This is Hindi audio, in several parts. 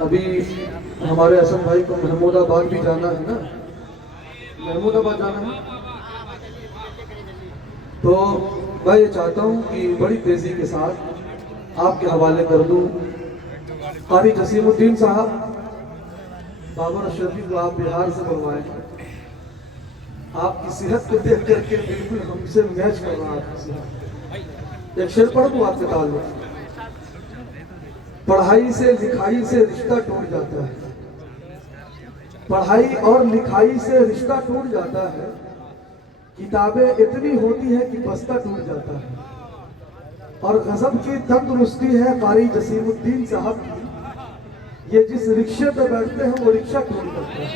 अभी हमारे असद भाई को महमूदाबाद भी जाना है ना, महमूदाबाद जाना है। तो मैं ये चाहता हूँ कि बड़ी तेज़ी के साथ आपके हवाले कर दूँ कारी जसीमुद्दीन साहब, बाबर शफी को आप बिहार से बुलवाए हैं। आपकी सेहत को देख करके बिल्कुल हमसे मैच कर रहा है आपकी सेहत। एक शेर पढ़ दूँ आपके ताल्लुक, पढ़ाई से लिखाई से रिश्ता टूट जाता है, पढ़ाई और लिखाई से रिश्ता टूट जाता है, किताबें इतनी होती है कि बस्ता टूट जाता है। और गजब की तंदुरुस्ती है कारी जसीमुद्दीन साहब की, ये जिस रिक्शे पे बैठते हैं वो रिक्शा टूट जाता है।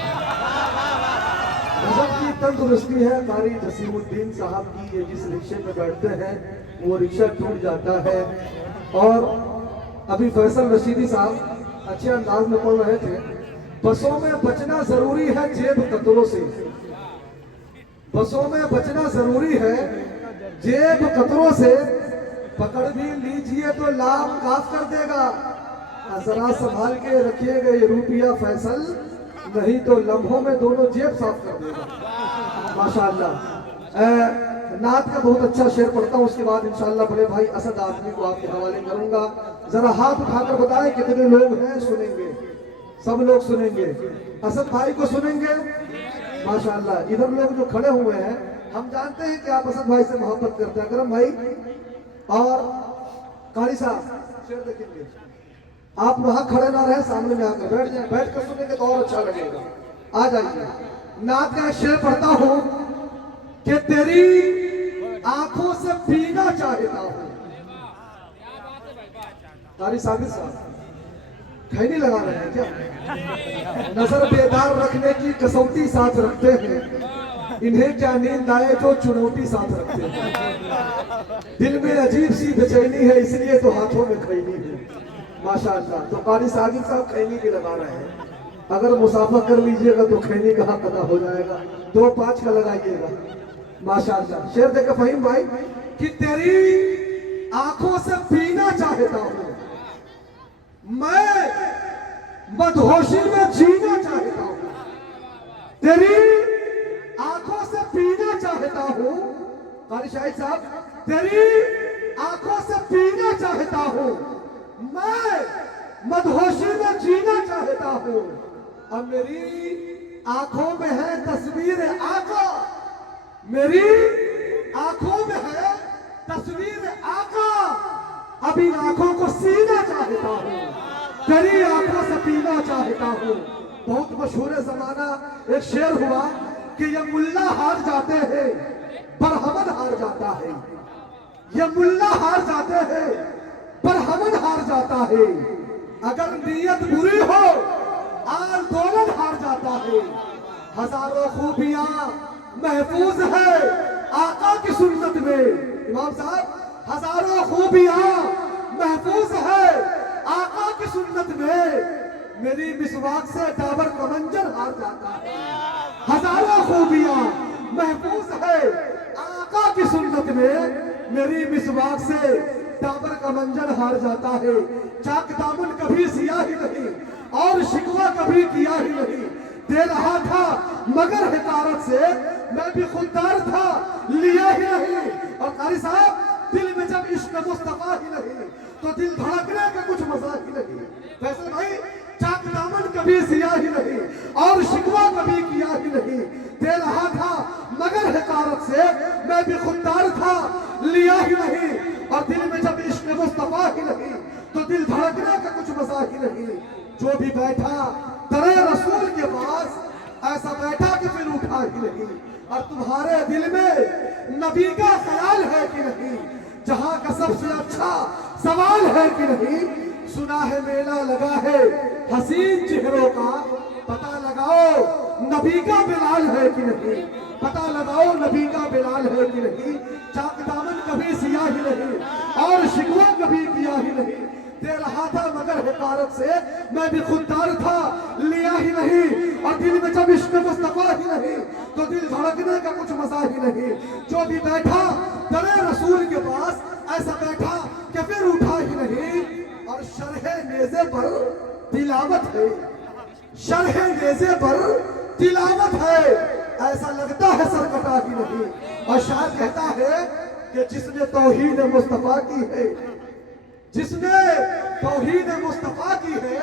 गजब की तंदुरुस्ती है कारी जसीमुद्दीन साहब की, ये जिस रिक्शे पे बैठते हैं वो रिक्शा टूट जाता है। और अभी फैसल रशीदी साहब अच्छे अंदाज में पढ़ रहे थे, बसों में बचना जरूरी है जेब कतरों से, बसों में बचना जरूरी है जेब कतरों से, पकड़ भी लीजिए तो लाभ काफ कर देगा, जरा संभाल के रखिएगा ये रुपया फैसल, नहीं तो लम्हों में दोनों जेब साफ कर देगा। माशाअल्लाह। नात का बहुत अच्छा शेर पढ़ता हूँ, उसके बाद इंशाअल्लाह बड़े भाई असद आदमी को आपके हवाले करूंगा। जरा हाथ उठाकर बताएं कितने लोग हैं सुनेंगे, सब लोग सुनेंगे, असद भाई को सुनेंगे। माशाअल्लाह। इधर लोग जो खड़े हुए हैं, हम जानते हैं कि आप असद भाई से मोहब्बत करते हैं। करम भाई और कारी साहब शेर देखेंगे, आप वहां खड़े ना रहे, सामने में आकर बैठ जाए, बैठ कर सुनेंगे तो और अच्छा लगेगा। आ जाइए। नात का शेर पढ़ता हूं कि तेरी आंखों से पीना चाहता हूं। कारी साबिर साहब खैनी लगा रहे हैं क्या? नजर बेदार रखने की कसौटी साथ रखते हैं, इन्हें क्या नींद आए जो चुनौती साथ रखते हैं। दिल में अजीब सी बेचैनी है इसलिए तो हाथों में खैनी है। माशाअल्लाह। तो कारी साबिर साहब खैनी भी लगा रहे हैं, अगर मुसाफा कर लीजिएगा तो खैनी का हक अदा हो जाएगा। 2-5 का लगाइएगा। माशाअल्लाह। शेर देखे फहीम भाई कि तेरी आंखों से पीना चाहता हूं मैं, मदहोशी में जीना चाहता हूं, तेरी आंखों से पीना चाहता हूं। कारी शाहिद साहब, तेरी आंखों से पीना चाहता हूं मैं, मदहोशी में जीना चाहता हूं। अब मेरी आंखों में है तस्वीर आका, मेरी आंखों में है तस्वीर आका, अभी आंखों को सीना चाहता हूं, तेरी आंखों से पीना चाहता हूं। बहुत मशहूर जमाना एक शेर हुआ कि ये मुल्ला हार जाते हैं बरहमन हार जाता है, ये मुल्ला हार जाते हैं बरहमन हार जाता है, अगर नीयत बुरी हो आंदोलन हार जाता है। हजारों खूबियां महफूज है आका की सुन्नत में। इमाम साहब, हजारों खूबियां महफूज है आका की सुन्नत में, मेरी मिसवाक से डाबर का मंजर हार जाता है। हजारों खूबियां महफूज है आका की सुन्नत में, मेरी मिसवाक से डाबर का मंजर हार जाता है। चाक दामन कभी सिया ही नहीं और शिकवा कभी किया ही नहीं, दे रहा था मगर हिकारत से, मैं भी खुददार था लिया ही नहीं। और कारी साहब, दिल में जब इश्क मुस्तफा ही नहीं तो दिल धड़कने का कुछ मजा ही नहीं। फैसल भाई, चाक दामन कभी सिया ही नहीं और शिकवा कभी किया ही नहीं, दे रहा था मगर हिकारत से, मैं भी खुददार था लिया ही नहीं। और दिल में जब इश्क मुस्तफा ही नहीं तो दिल धड़कने का कुछ मजा ही नहीं। जो भी बैठा दरे रसूल के पास, ऐसा बैठा कि फिर उठा ही नहीं। और तुम्हारे दिल में नबी का ख्याल है कि नहीं, जहां का सबसे अच्छा सवाल है कि नहीं। सुना है मेला लगा है हसीन चेहरों का, पता लगाओ नबी का बिलाल है कि नहीं, पता लगाओ नबी का बिलाल है कि नहीं। चाक दामन कभी सिया ही नहीं और शिकवा कभी किया ही नहीं, दे रहा था मगर हिकारत से, मैं भी खुददार था लिया ही नहीं। और दिल में जब इश्क मुस्तफा ही नहीं तो दिल धड़कने का कुछ मजा ही नहीं। जो भी बैठा दरे रसूल के पास, ऐसा बैठा कि फिर उठा ही नहीं। और शरहे नेज़े पर तिलावत है, शरह नेज़े पर तिलावत है, ऐसा लगता है सरकटा ही नहीं। और शायर कहता है कि जिसने तौहीद मुस्तफा की है, जिसने तौहीद मुस्तफा की है,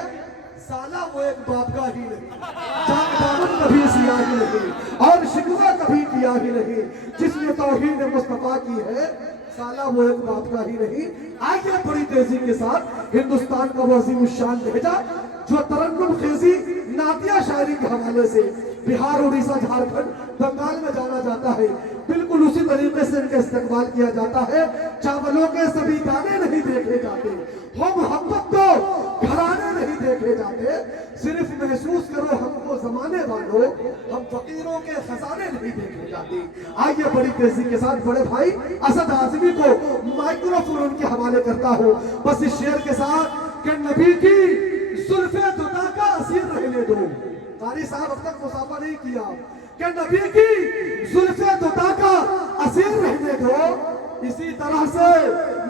साला वो एक बाप का ही नहीं, जान दामन कभी सिया ही नहीं और शिकवा कभी किया ही नहीं। जिसने तौहीद मुस्तफा की है, साला वो एक बाप का ही नहीं। आइए बड़ी तेजी के साथ हिंदुस्तान का वो अजीम शान भेजा जो तरन्नुम खेजी नातिया शायरी के हवाले से बिहार, उड़ीसा, झारखंड, बंगाल में जाना जाता है। बिल्कुल उसी तरीके से इनका इस्तेमाल किया जाता है। चावलों के सभी दाने नहीं देखे जाते, हो मोहब्बत तो घराने नहीं देखे जाते। सिर्फ महसूस करो हमको जमाने वालों, हम फकीरों के खजाने नहीं देखे जाते। आइए बड़ी तेजी के साथ बड़े भाई असद आजमी को माइक्रोफोन उनके हवाले करता हूँ। बस इस शेर के साथ कि नबी की जुल्फे दुता का असीर रहने दो। कारी साहब अब तक मुसाफा नहीं किया कि नबी की जुल्फे दुता का असीर रहने दो। इसी तरह से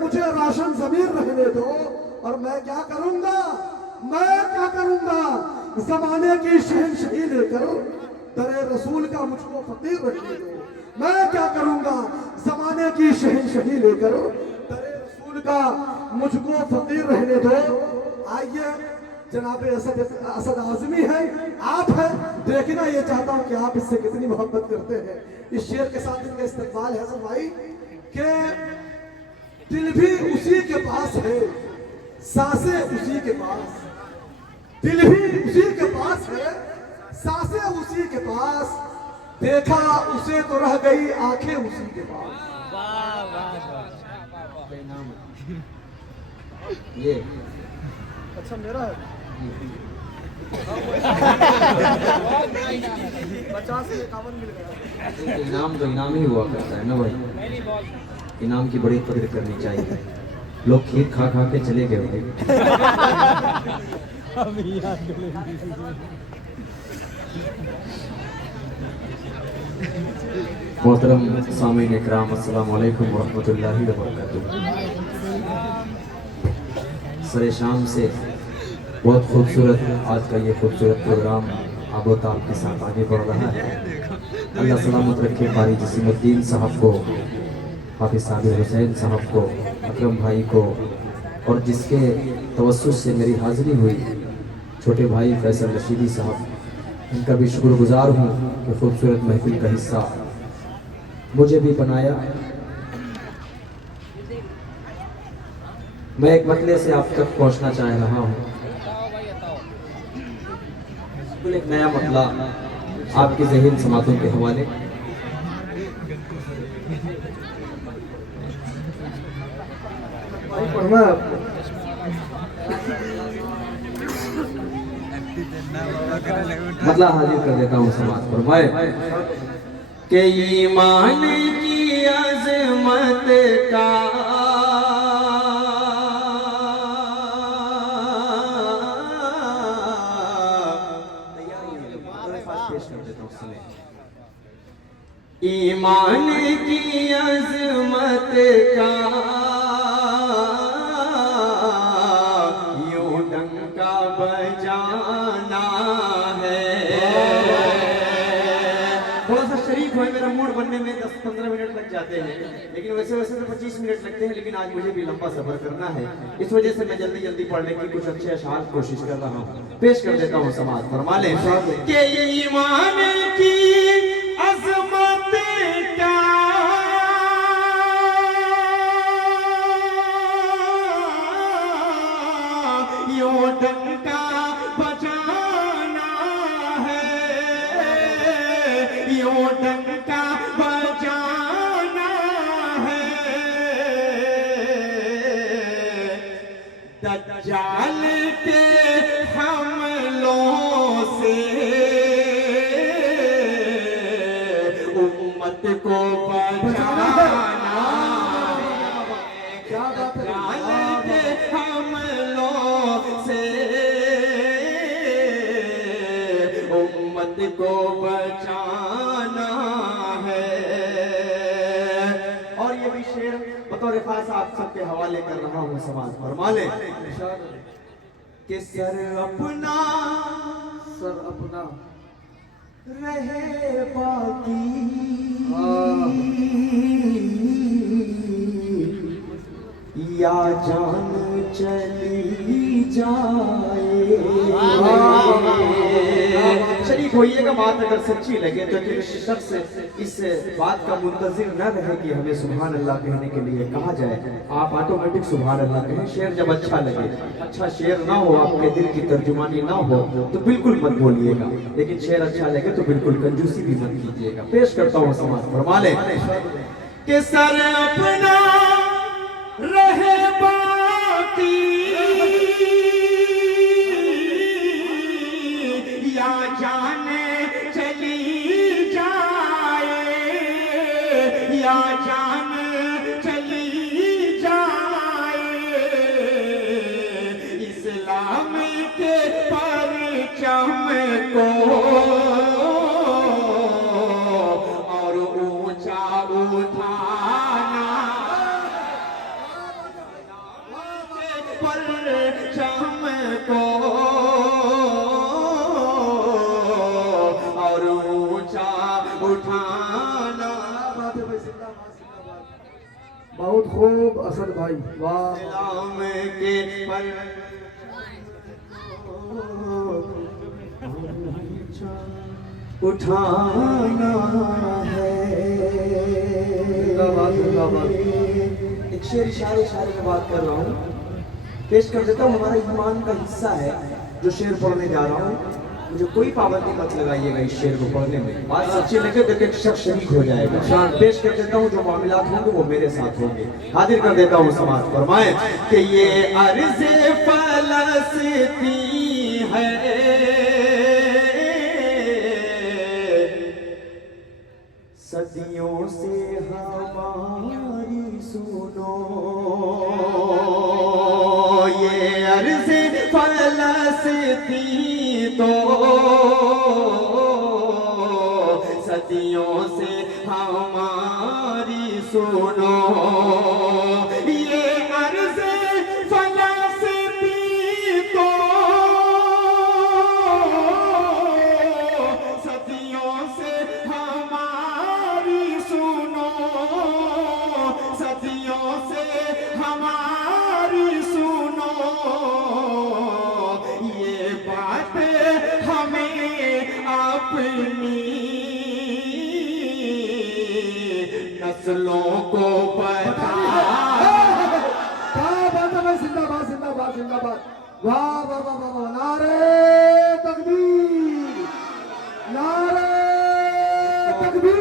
मुझे राशन जमीर रहने दो। और मैं क्या करूंगा, मैं क्या करूंगा, जमाने की शहनशाही लेकर दरे रसूल का मुझको फकीर रहने दो। मैं क्या करूंगा, जमाने की शहनशाही लेकर दरे रसूल का मुझको फकीर रहने दो। आइए जनाब असद आजमी है, आप हैं, देखना ये चाहता हूं कि आप इससे कितनी मोहब्बत करते हैं। इस शेर के साथ इनका इस्तेमाल है सब भाई कि दिल भी उसी के पास है, सांसें उसी के पास, दिल भी उसी के पास है, सांसें उसी के पास, देखा उसे तो रह गई आंखें उसी के पास। ये अच्छा मेरा है 50 से 51 मिल गया। इनाम तो इनाम ही हुआ करता है ना भाई, इनाम की बड़ी कदर करनी चाहिए। लोग खीर खा खा के चले गए भाई। मोहतरम सामीन इकराम, अस्सलाम वालेकुम वरहमतुल्लाहि वबरकातुहू। सरे शाम से बहुत खूबसूरत आज का ये खूबसूरत प्रोग्राम आबोताब के साथ आगे बढ़ रहा है। अल्लाह सलामत रखे कारी जसीमुद्दीन साहब को, हाफिज साबिर हुसैन साहब को, अकरम भाई को, और जिसके तवस्सुस से मेरी हाज़िरी हुई छोटे भाई फैसल रशीदी साहब, इनका भी शुक्रगुजार हूँ कि खूबसूरत महफिल का हिस्सा मुझे भी बनाया। मैं एक मतले से आप तक पहुँचना चाह रहा हूँ। एक नया मतला आपके ज़हन समातों के हवाले। पढ़ना है आपको। मतला हाजिर कर देता हूँ समाज पर। मैं के ईमान की अजमत का ईमान की अजमत का यूं डंका बजाना है। थोड़ा सा शरीक है, मेरा मूड बनने में 10-15 मिनट लग जाते हैं, लेकिन वैसे वैसे तो 25 मिनट लगते हैं, लेकिन आज मुझे भी लंबा सफर करना है। इस वजह से मैं जल्दी जल्दी पढ़ने की कुछ अच्छे अशार कोशिश कर रहा हूँ। पेश कर देता हूँ समाज फरमा ले के ईमान की अज़मत का यूं डंका बजाना है, यूं डंका बजाना है। दज्जाल के हमलों से उम्मत को बचाना है। दज्जाल के हमलों से उम्मत को बचाना है। और ये भी शेर बतौर खास आप सबके हवाले कर रहा हूँ समाज फरमा ले कि सर अपना सर अपना रहे बाकी या जान चली जाए। शरीक होइएगा, बात अगर सच्ची लगे तो कि शख्स इस बात का मुंतजिर न रहे कि हमें सुभान अल्लाह कहने के लिए कहा जाए, आप ऑटोमेटिक सुभान अल्लाह कहें। शेर जब अच्छा लगे, अच्छा शेर ना हो, आपके दिल की तर्जुमानी ना हो तो बिल्कुल मत बोलिएगा, लेकिन शेर अच्छा लगे तो बिल्कुल कंजूसी भी मत कीजिएगा। पेश करता हूँ समाज फरमा ले कि सर अपना रहे बाकी या जाने चली जाए, या जान चली जाए। इस्लाम के परचम को और ऊंचा उठाना, परचम को और ऊंचा उठाना। बहुत खूब असद भाई, वाह। इस्लाम के पर उठाना है। जिंदाबाद जिंदाबाद। एक शेर इशारे इशारे में बात कर रहा हूँ, पेश कर देता हूँ। हमारा ईमान का हिस्सा है जो शेर पढ़ने जा रहा हूँ। मुझे कोई पाबंदी मत लगाइएगा इस शेर को पढ़ने में, बात सच्ची लगे तो एक शख्स शरीक हो जाएगा। पेश कर देता हूँ, जो मामलात होंगे वो मेरे साथ होंगे। हाजिर कर देता हूँ समाज फरमाए कि ये अर्ज़े फ़लस्तीन है, सदियों से हमारी सुनो। ये अर्ज़े फ़लस्तीन तो सदियों से हमारी सुनो। ये अर्ज़े फ़लस्तीन तो सदियों से हमारी सुनो, सदियों से हमारी सुनो। ये बात हमें अपनी नस्लों को बता। क्या बात है भाई, जिंदाबाद जिंदाबाद जिंदाबाद, वाह वाह वाह वाह वाह। नारे तकबीर, नारे तकबीर।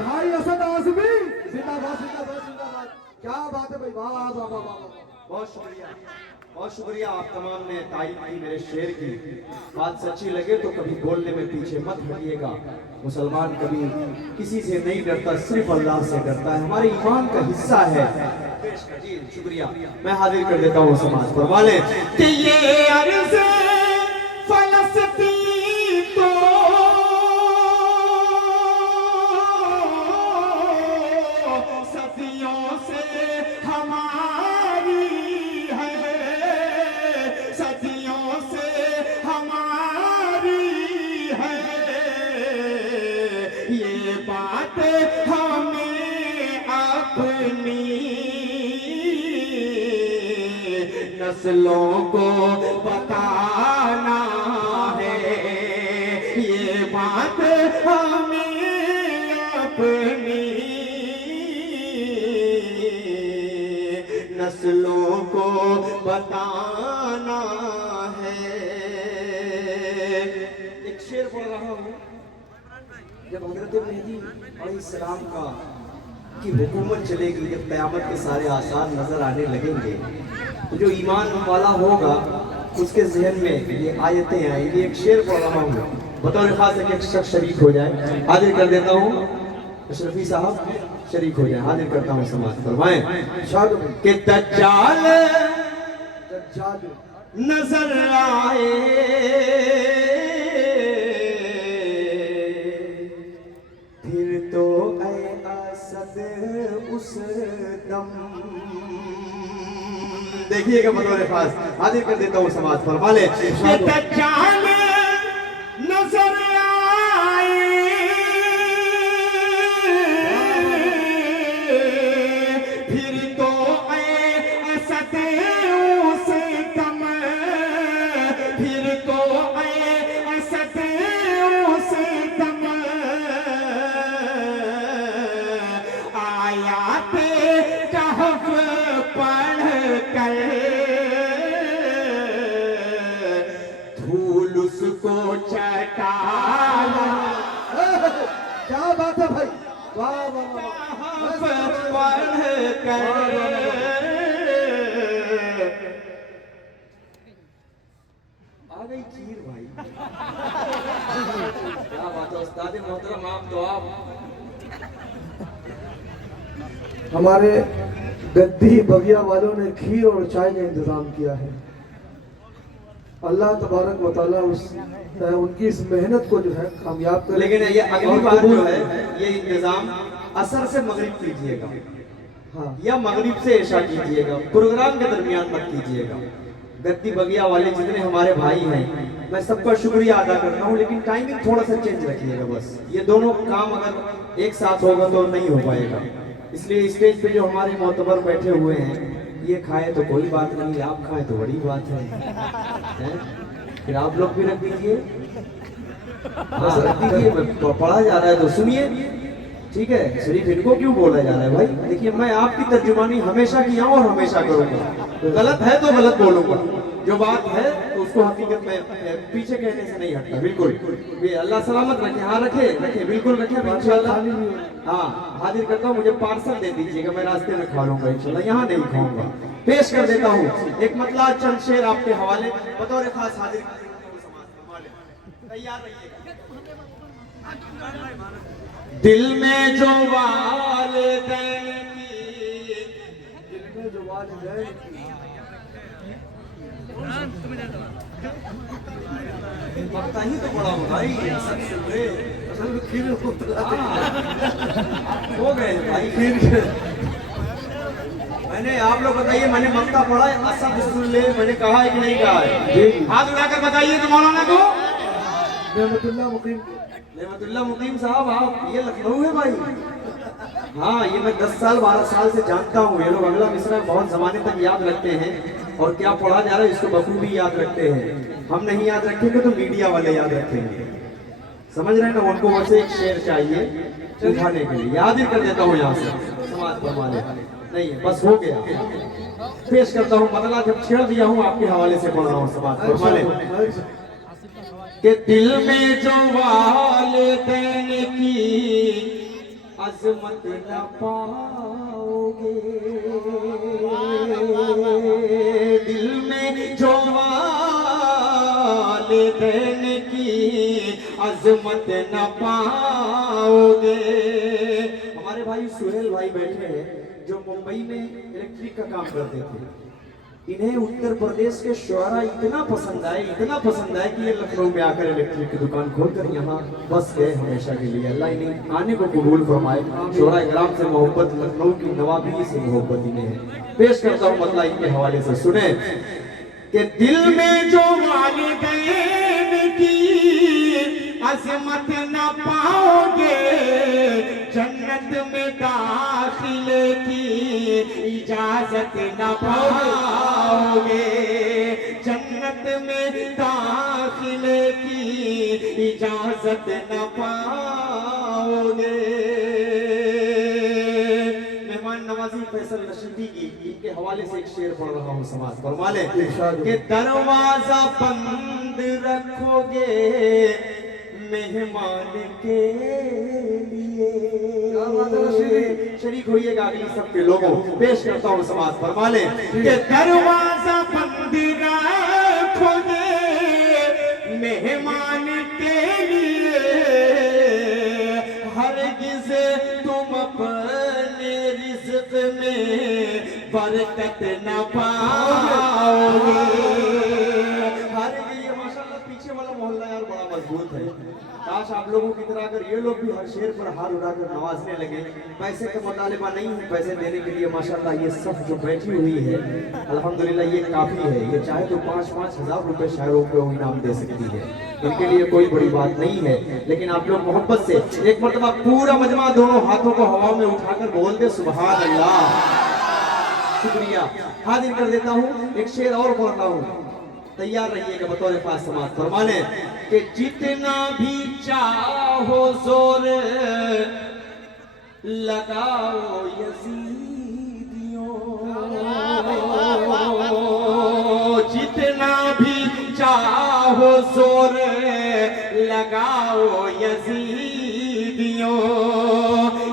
भाई असद आज़मी जिंदाबाद जिंदाबाद जिंदाबाद। क्या बात है भाई, वाह वाह वाह वाह वाह। बहुत शुक्रिया, बहुत शुक्रिया आप तमाम ने तारीफ की मेरे शेर की। बात सच्ची लगे तो कभी बोलने में पीछे मत हटिएगा। मुसलमान कभी किसी से नहीं डरता, सिर्फ अल्लाह से डरता है, हमारे ईमान का हिस्सा है। जी शुक्रिया, मैं हाजिर कर देता हूँ समाज पर वाले कि ये अर्ज़े फ़लस्तीन तो सदियों से हमारी है, सदियों से हमारी है। ये बात हमें अपनी नस्लों को बताना है। ये बात हमें अपनी नस्लों को बताना है। एक शेर पढ़ रहा हूँ। जब हज़रत मेहदी अलैहिस्सलाम का की हुकूमत चलेगी, जब क़यामत के सारे आसार नजर आने लगेंगे, तो जो ईमान वाला होगा उसके जहन में ये आयतें आएंगी। एक शेर पढ़ रहा हूँ, बतौर खास एक शख्स शरीक हो जाए। हाजिर कर देता हूँ, अशरफी साहब शरीक हो जाए। हाजिर करता हूँ समाज फरमाएं कि दज्जाल नजर आए, फिर तो ऐ असद उस दम देखिएगा बतौर खास हाजिर कर देता हूँ समाज फरमाले नजर आए फिर तो असद से कम फिर तो असद से कम आयाते कहफ पढ़ कर धूल उसको चटाना क्या बात है भाई, वाह वाह वाह, पढ़ कर आ गई खीर भाई। क्या बात है उस्ताद मोहतरम, आप तो आप हमारे गद्दी बगिया वालों ने खीर और चाय का इंतजाम किया है। अल्लाह तबारक व तआला उनकी इस मेहनत को जो है कामयाब करे। लेकिन ये अगली और बार कबूल जो है ये इंतजाम असर से मगरिब कीजिएगा हाँ या मगरिब से ऐशा कीजिएगा, प्रोग्राम के दरमियान मत कीजिएगा। गद्दी बगिया वाले जितने हमारे भाई हैं मैं सबका शुक्रिया अदा करता हूँ, लेकिन टाइमिंग थोड़ा सा चेंज रखिएगा बस। ये दोनों काम अगर एक साथ होगा तो नहीं हो पाएगा। इसलिए स्टेज पे जो हमारे मोतबर बैठे हुए हैं ये खाए तो कोई बात नहीं, आप खाए तो बड़ी बात है, हैं? फिर आप लोग भी रख दीजिए। हाँ रख दीजिए, पढ़ा जा रहा है तो सुनिए, ठीक है। शरीफ इनको क्यों बोला जा रहा है भाई? देखिए मैं आपकी तर्जुमानी हमेशा किया हूँ और हमेशा करूंगा। गलत है तो गलत बोलूंगा, जो बात है तो उसको हकीकत में पीछे कहने से नहीं हटता। बिल्कुल ये अल्लाह सलामत रखे। हाँ रखे रखे, बिल्कुल रखे इंशाल्लाह। हाँ हाजिर करता हूँ, मुझे पार्सल दे दीजिएगा, मैं रास्ते में खा लूंगा इंशाल्लाह, यहाँ नहीं खाऊंगा। पेश कर देता हूँ एक मतला चंद शेर आपके हवाले बतौर खास हाजिर कर देता हूँ समाज फरमाले। तैयार रहिएगा। दिल में जो वालिदैन की दिल में जो वालिदैन की पता ही तो बड़ा हो भाई, सब सुन रहे। असल में खीर हो गए भाई खीर। मैंने आप लोग बताइए, मैंने मक्ता पढ़ा है असद सुन ले, मैंने कहा है कि नहीं कहा है? हाथ उठाकर बताइए तो मौलाना को। नेमतुल्लाह मुकीम नेमतुल्लाह मुकीम साहब आप ये लखनऊ है भाई? हाँ ये मैं 10 साल 12 साल से जानता हूँ। ये लोग अगला मिसरा बहुत जमाने तक याद रखते हैं और क्या पढ़ा जा रहा है इसको बखूबी याद रखते हैं। हम नहीं याद रखेंगे तो मीडिया वाले याद रखेंगे, समझ रहे हैं ना? उनको वैसे एक शेर चाहिए उठाने के लिए, याद ही कर देता हूँ यहाँ से समाज फरमाने। नहीं है बस हो गया, पेश करता हूँ मतलब जब छेड़ दिया हूँ आपके हवाले से पढ़ रहा हूँ समाज फरमाने कि दिल में जो वालिदैन की अजमत न पाओगे, दिल में जो वालिदैन की अजमत न पाओगे। हमारे भाई सुहेल भाई बैठे हैं जो मुंबई में इलेक्ट्रिक का काम करते थे। इन्हें उत्तर प्रदेश के शुआरा इतना पसंद आए कि ये लखनऊ में आकर इलेक्ट्रिक की दुकान खोलकर यहाँ बस गए हमेशा के लिए। अल्लाह इन्हें आने को कबूल फरमाए। शुआरा इकराम से मोहब्बत, लखनऊ की नवाबी से मोहब्बत इन्हें है। पेश करता हूँ मतलब इनके हवाले से सुने कि दिल में जो वालिदैन की अजमत न पाओगे, जन्नत में दाखिले की इजाजत न पाओगे, जन्नत में दाखिले की इजाजत न पाओगे। मेहमान नवाजी फैसल रशीदी की इनके हवाले से एक शेर पढ़ रहा हूँ समाज फरमाले कि दरवाजा बंद रखोगे मेहमान के लिए। शरीक होइएगा अगली सबके लोगों। पेश करता हूँ समाज फरमाले कि दरवाजा बंद रखोगे मेहमान के लिए, हरगिज़ तुम अपने रिज़्क़ में बरकत न पाओगे। माशाल्लाह पीछे वाला मोहल्ला यार बड़ा मजबूत है। काश आप लोगों की तरह अगर ये लोग भी हर शेर पर हार उड़ाकर नवाजने लगे। पैसे का मुतालिबा नहीं है, पैसे देने के लिए माशाल्लाह ये सब जो बैठी हुई है अल्हम्दुलिल्लाह ये काफी है। ये चाहे तो 5-5 हजार रुपए शायरों को इनाम दे सकती है, इनके लिए कोई बड़ी बात नहीं है। लेकिन आप लोग मोहब्बत से एक मरतबा पूरा मजमा दोनों हाथों को हवा में उठाकर बोल दे सुभान अल्लाह। शुक्रिया, हाजिर कर देता हूँ। एक शेर और बोल रहा हूँ, तैयार रहिएगा बतौर खास समाज। फरमाने कि जितना भी चाहो जोर लगाओ यजीदियों, जितना भी चाहो जोर लगाओ यजीदियों,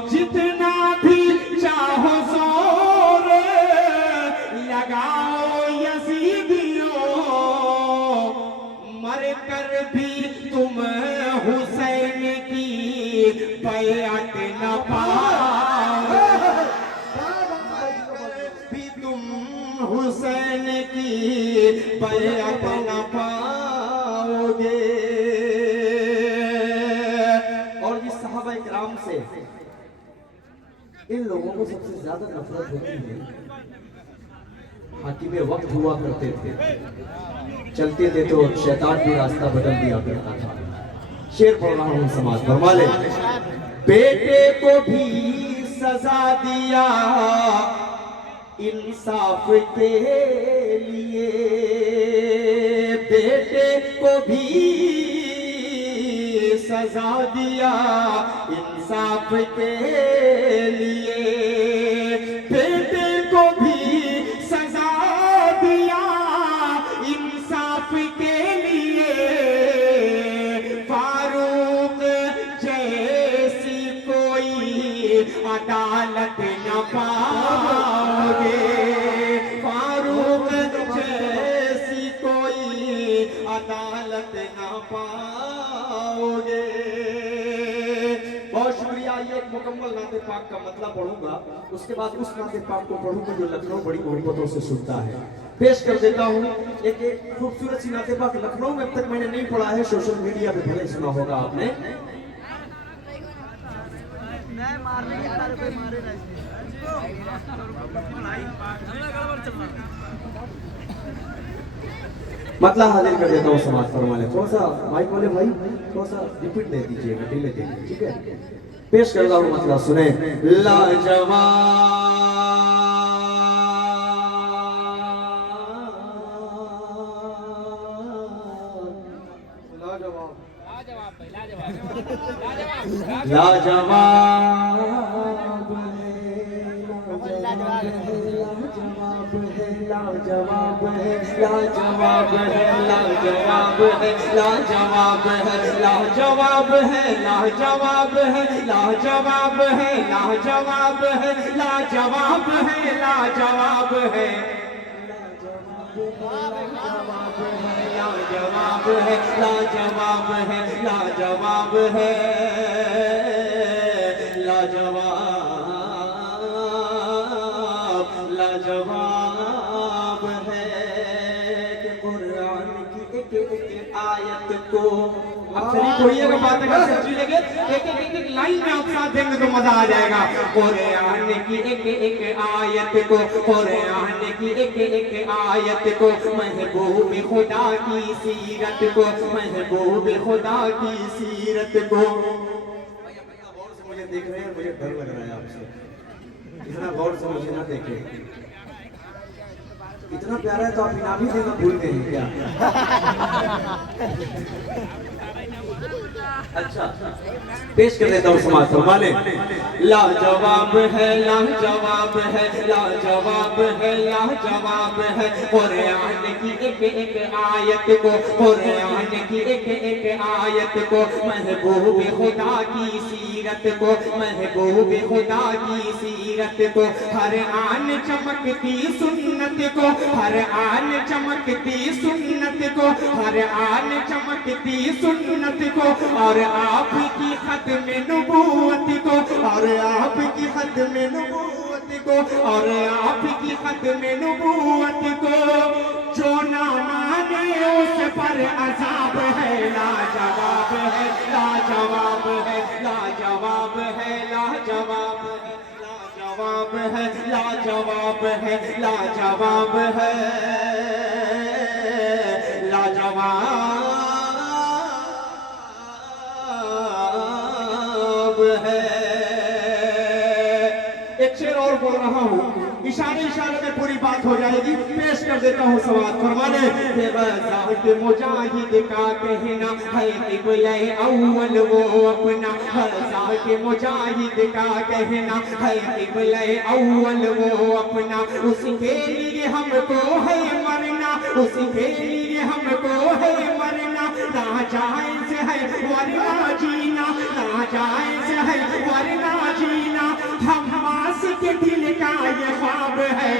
जितना भी चाहो जोर लगाओ यजीदियों, मर कर भी तुम हुसैन की बैअत न पाओगे, भी तुम हुसैन की बैअत न पाओगे। और जिस सहाबा इकराम से इन लोगों को सबसे ज्यादा नफरत होती है, हाकिम वक्त हुआ करते थे, चलते थे तो शैतान भी रास्ता बदल दिया करता था। शेर पढ़ रहा हूं समाज। फरमा ले, बेटे को भी सजा दिया इंसाफ के लिए, बेटे को भी सजा दिया इंसाफ के लिए, बेटे को भी सजा दिया इंसाफ के लिए, फारूक जैसी कोई अदालत न पाओगे, फारूक जैसी कोई अदालत न पाओगे। बहुत शुक्रिया। ये एक मुकम्मल नाते पाक का मतलब पढ़ूंगा, उसके बाद उस नाते पाक को पढ़ूंगा जो लखनऊ बड़ी मोहब्बतों से सुनता है। पेश कर देता हूँ एक खूबसूरत सी नाते पाक। लखनऊ में अब तक मैंने नहीं पढ़ा है, सोशल मीडिया पे भले सुना होगा आपने। मतलब हाजिर कर देता हूँ समाज। फरमाने थोड़ा सा माइक वाले भाई थोड़ा सा रिपीट दे दीजिएगा, डिले दे दीजिए, ठीक है। पेश करता हूँ मतलब सुने। लाजवाब है, लाजवाब है, लाजवाब है, लाजवाब है, लाजवाब है, लाजवाब है, लाजवाब है, लाजवाब है, लाजवाब है, लाजवाब है, लाजवाब है, लाजवाब है, लाजवाब है, लाजवाब है कि कुरान की एक आयत को आप शरीक होइएगा, बात अगर सच्ची लगे एक लाइन में आप साथ देंगे तो मजा आ जाएगा। कुरान की एक आयत को, कुरान की एक आयत को, महबूब खुदा की सीरत को, महबूब खुदा की सीरत को। गौर से मुझे देख रहे हैं, मुझे डर लग रहा है आपसे, इतना गौर से मुझे ना देखें। इतना प्यारा है तो आप इनाम ही देना भूल गए क्या? अच्छा पेश कर देता हूँ समाज। फरमाने लाजवाब है, लाजवाब है, लाजवाब है, लाजवाब है, कुरान की एक आयत को, कुरान की एक आयत को, महबूब खुदा की सीरत को, महबूब खुदा की सीरत को, हर आन चमकती सुन्नत को, हर आन चमकती सुन्नत को, हर आन चमकती सुन्नत को, और आपकी खत्म नबूवत को, और आपकी खत्म नबूवत को, और आपकी खत्म नबूवत को, जो ना माने उस पर अज़ाब है। लाजवाब है, लाजवाब लाजवाब है, लाजवाब है, लाजवाब है। एक शेर और बोल रहा हूँ, इशारे इशारे में पूरी बात हो जाएगी। पेश कर देता हूँ समाज फरमाने। के मुजाहिद का कहना है क़िबला अव्वल वो अपना, के मुजाहिद का कहना है क़िबला अव्वल वो अपना। उसके लिए हमको है मरना, उसके लिए हमको है मरना। नाजायज़ है वरना जीना, नाजायज़ है वरना जीना। हमास के दिल का ये ख्वाब है।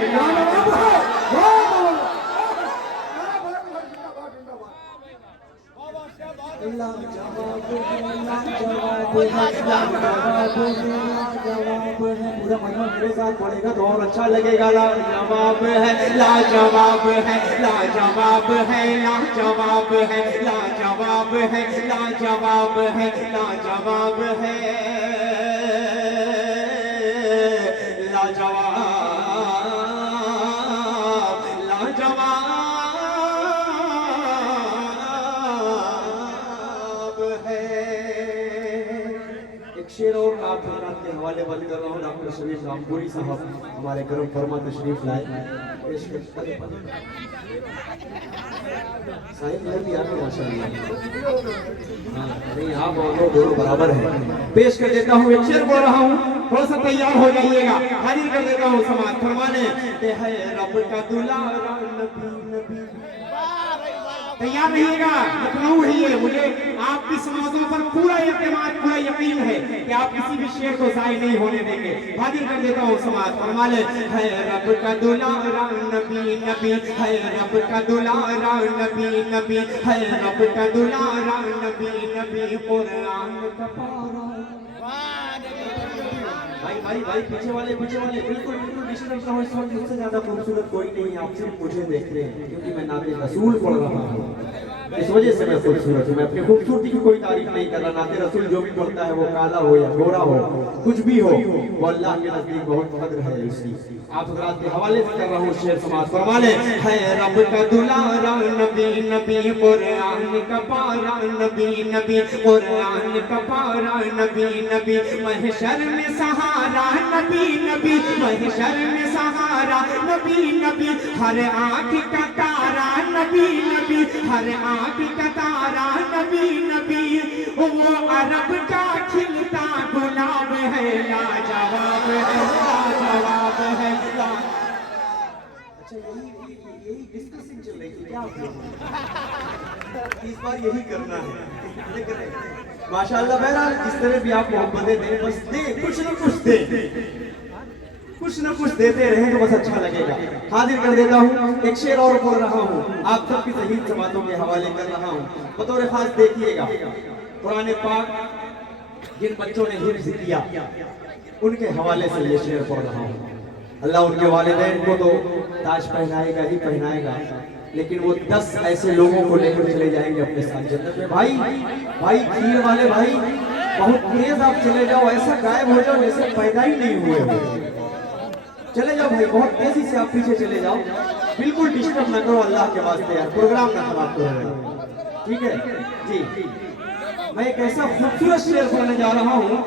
पूरा महीना मेरे साथ पड़ेगा तो और अच्छा लगेगा। लाजवाब है, लाजवाब है, लाजवाब है, लाजवाब है, लाजवाब है, लाजवाब है, लाजवाब है, लाजवाब, लाजवाब है। एक शेर और आप हजरात के हवाले बंद कर रहा हूँ। डॉक्टर शरीफ रामपुरी साहब हमारे करम फरमा तशरीफ लाए। साहिब इधर भी आते माशाल्लाह। नहीं आप और लोग दोनों बराबर हैं। पेश कर देता हूँ, एक शेर बोल रहा हूँ, थोड़ा सा तैयार हो जाइएगा। हाजिर कर देता हूँ समाज फरमाने। है रब का दुलारा नबी नबी। तैयार रहिएगा, लखनऊ है ये। मुझे आपकी समातों पर पूरा एतमाद, पूरा यकीन है कि आप किसी भी शेर को ज़ाय नहीं होने देंगे। हाजिर कर देता हूँ समाज फरमाने। है रब का दुलारा नबी नबी, है रब का दुलारा नबी नबी, है रब का दुलारा नबी नबी। कुरान का पारा। भाई पीछे वाले बिल्कुल डिस्टर्ब ना हो। इस वक्त मुझसे ज्यादा खूबसूरत कोई नहीं है। आप सिर्फ मुझे देख रहे हैं क्योंकि मैं नाते रसूल पढ़ रहा हूँ, इस वजह से मैं खूबसूरत हूँ। मैं अपनी खूबसूरती की कोई तारीफ नहीं कर रहा। नाते रसूल जो भी पढ़ता है वो काला हो या गोरा हो, कुछ भी हो, वो अल्लाह के नजदीक बहुत कद्र है इसकी। आप हज़रात के हवाले से कर रहा हूँ शेर समाज फरमाने। है रब का दुलारा नबी नबी, कुरान का पारा नबी नबी, कुरान का पारा नबी नबी। महशर में सहारा नबी नबी, महशर में सहारा नबी नबी। हर आँख का तारा नबी नबी, हर आँख का तारा नबी नबी। वो अरब का खिलता गुलाब है, लाजवाब है, लाजवाब है। अच्छा यही डिस्कसिंग चल रही थी क्या आप लोगों? इस बार यही करना है। माशाअल्लाह। बहरहाल जिस तरह भी आप मोहब्बतें दें, बस दे, कुछ न कुछ दे, कुछ न कुछ देते रहें तो बस अच्छा लगेगा। हाजिर कर देता हूँ, एक शेर और बोल रहा हूँ, आप सबकी ज़हीन समातों के हवाले कर रहा हूँ। बतौर खास देखिएगा, कुरान पाक जिन बच्चों ने हिफ्ज़ किया उनके हवाले से ये शेर पढ़ रहा हूँ। अल्लाह उनके वालिदैन को तो ताज पहनाएगा ही पहनाएगा, लेकिन वो 10 ऐसे लोगों को लेकर चले जाएंगे अपने साथ जन्नत में। भाई खीर वाले भाई, बहुत तेज आप चले जाओ, ऐसा गायब हो जाओ जैसे पैदा ही नहीं हुए हो। चले जाओ भाई, बहुत तेजी से आप पीछे चले जाओ, बिल्कुल डिस्टर्ब ना करो अल्लाह के वास्ते यार, प्रोग्राम ना खराब करो, ठीक है जी। मैं एक ऐसा खूबसूरत शेर बोलने जा रहा हूँ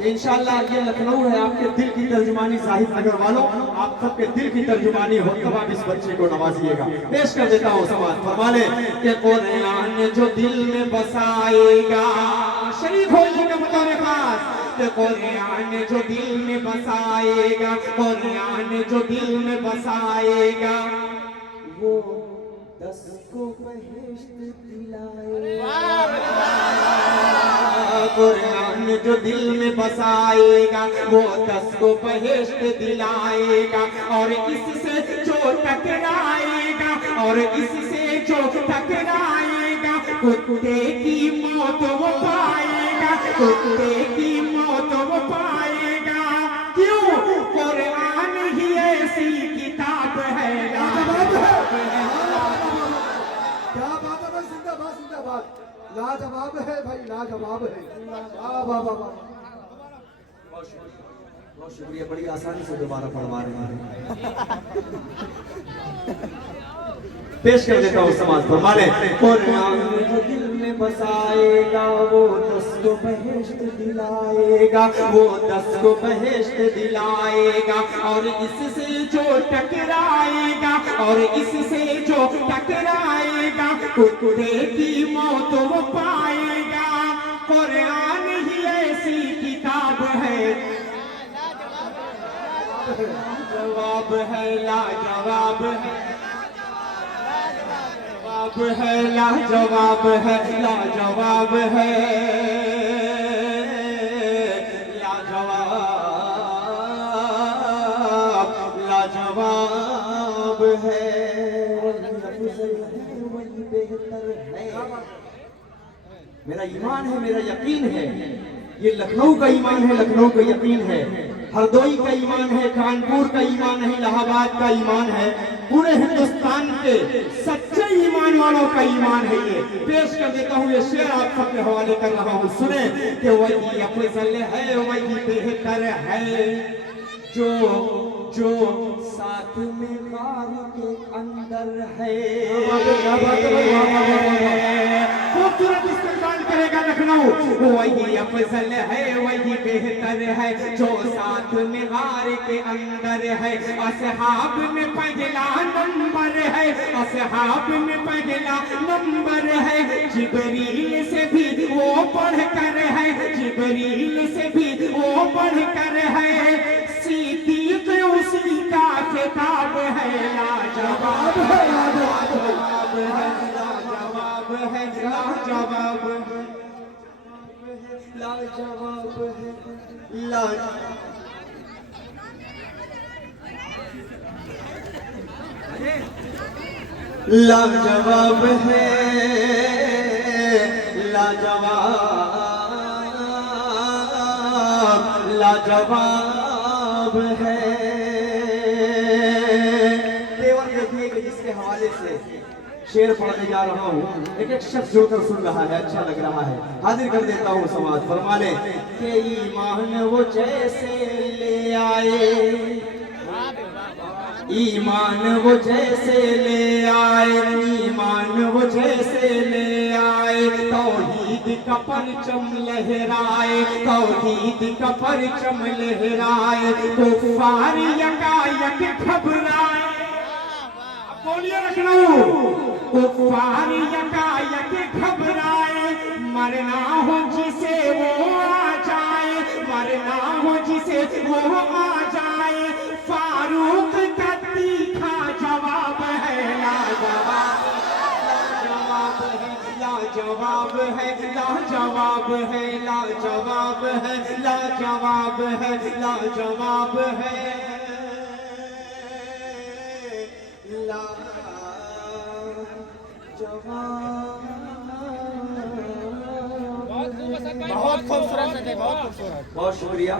इंशाअल्लाह। ये लखनऊ है, आपके दिल की तर्जुमानी साहिब नगर वालों, आप सबके दिल की तर्जुमानी हो तब आप इस बच्चे को नवाजिएगा। पेश कर देता हूँ समाज फरमाने कि कुरान जो दिल में बसाएगा, शरीफ होइएगा बतौर खास। कुरान जो दिल में बसाएगा, कुरान जो दिल में बसाएगा, वो 10 को बहिश्त दिलाएगा। कुरान जो दिल में बसाएगा, वो 10 को बहिश्त दिलाएगा। और इससे जो टकराएगा, और इससे जो टकराएगा, कुत्ते की मौत वो पाएगा, कुत्ते की मौत वो पाएगा। क्यों? कुरान ही ऐसी किताब है। क्या बात है भाई, जिंदाबाद जिंदाबाद। लाजवाब है भाई, लाजवाब है। वाह वाह वाह वाह। बहुत शुक्रिया, बड़ी आसानी से दोबारा पढ़वा रहे हैं। पेश कर देता हूँ समाज पर माने। कुरान जो दिल में बसाएगा वो 10 को बहिश्त दिलाएगा, वो 10 को बहिश्त दिलाएगा। और इससे जो टकराएगा, और इससे जो टकराएगा, कुत्ते की मौत वो पाएगा। कुरान ही ऐसी किताब है, जवाब है लाजवाब है, जवाब है लाजवाब है, लाजवाब है, लाजवाब है। वही बेहतर है। मेरा ईमान है, मेरा यकीन है, ये लखनऊ का ईमान है, लखनऊ का यकीन है, हरदोई का ईमान है, कानपुर का ईमान है, इलाहाबाद का ईमान है, पूरे हिंदुस्तान के सच्चे ईमान वालों का ईमान है। ये पेश कर देता हूँ, ये शेर आप सबके हवाले कर रहा हूँ, सुने कि वही अफजल है, वही बेहतर है, जो साथ में गार के अंदर है। खूबसूरत इस्तेमाल करेगा लखनऊ। वही अफजल है, वही बेहतर है, जो साथ में गार के अंदर है। असहाब में पहला नंबर है, असहाब में पहला नंबर है। जिब्रील से भी वो बढ़कर है, जिब्रील से भी वो बढ़कर है। सिद्दीक उसी का खिताब है, लाजवाब है, लाजवाब है, लाजवाब है, लाजवाब है, लाजवाब है, लाजवाब है, लाजवाब है। तेवर देखिए कि जिसके हवाले से शेर पढ़ने जा रहा हूँ, एक एक शख्स जुड़कर सुन रहा है, अच्छा लग रहा है। हाजिर कर देता हूँ समाज फरमाने के ईमान वो जैसे ले आए, ईमान वो जैसे ले आए, ईमान वो जैसे ले आए। तौहीद का परचम लहराए, तौहीद का परचम लहराए। कुफ्फार यकायक घबराए, बोलिए लखनऊ। कुफ्फार यकायक घबराए, मरना हो जिसे वो आ जाए, मरना हो जिसे वो आ जाए। फारूक का तीखा जवाब है, लाजवाब, लाजवाब है, लाजवाब है, लाजवाब है, लाजवाब है, लाजवाब है, लाजवाब है, बहुत खूबसूरत है, बहुत खूबसूरत। बहुत शुक्रिया।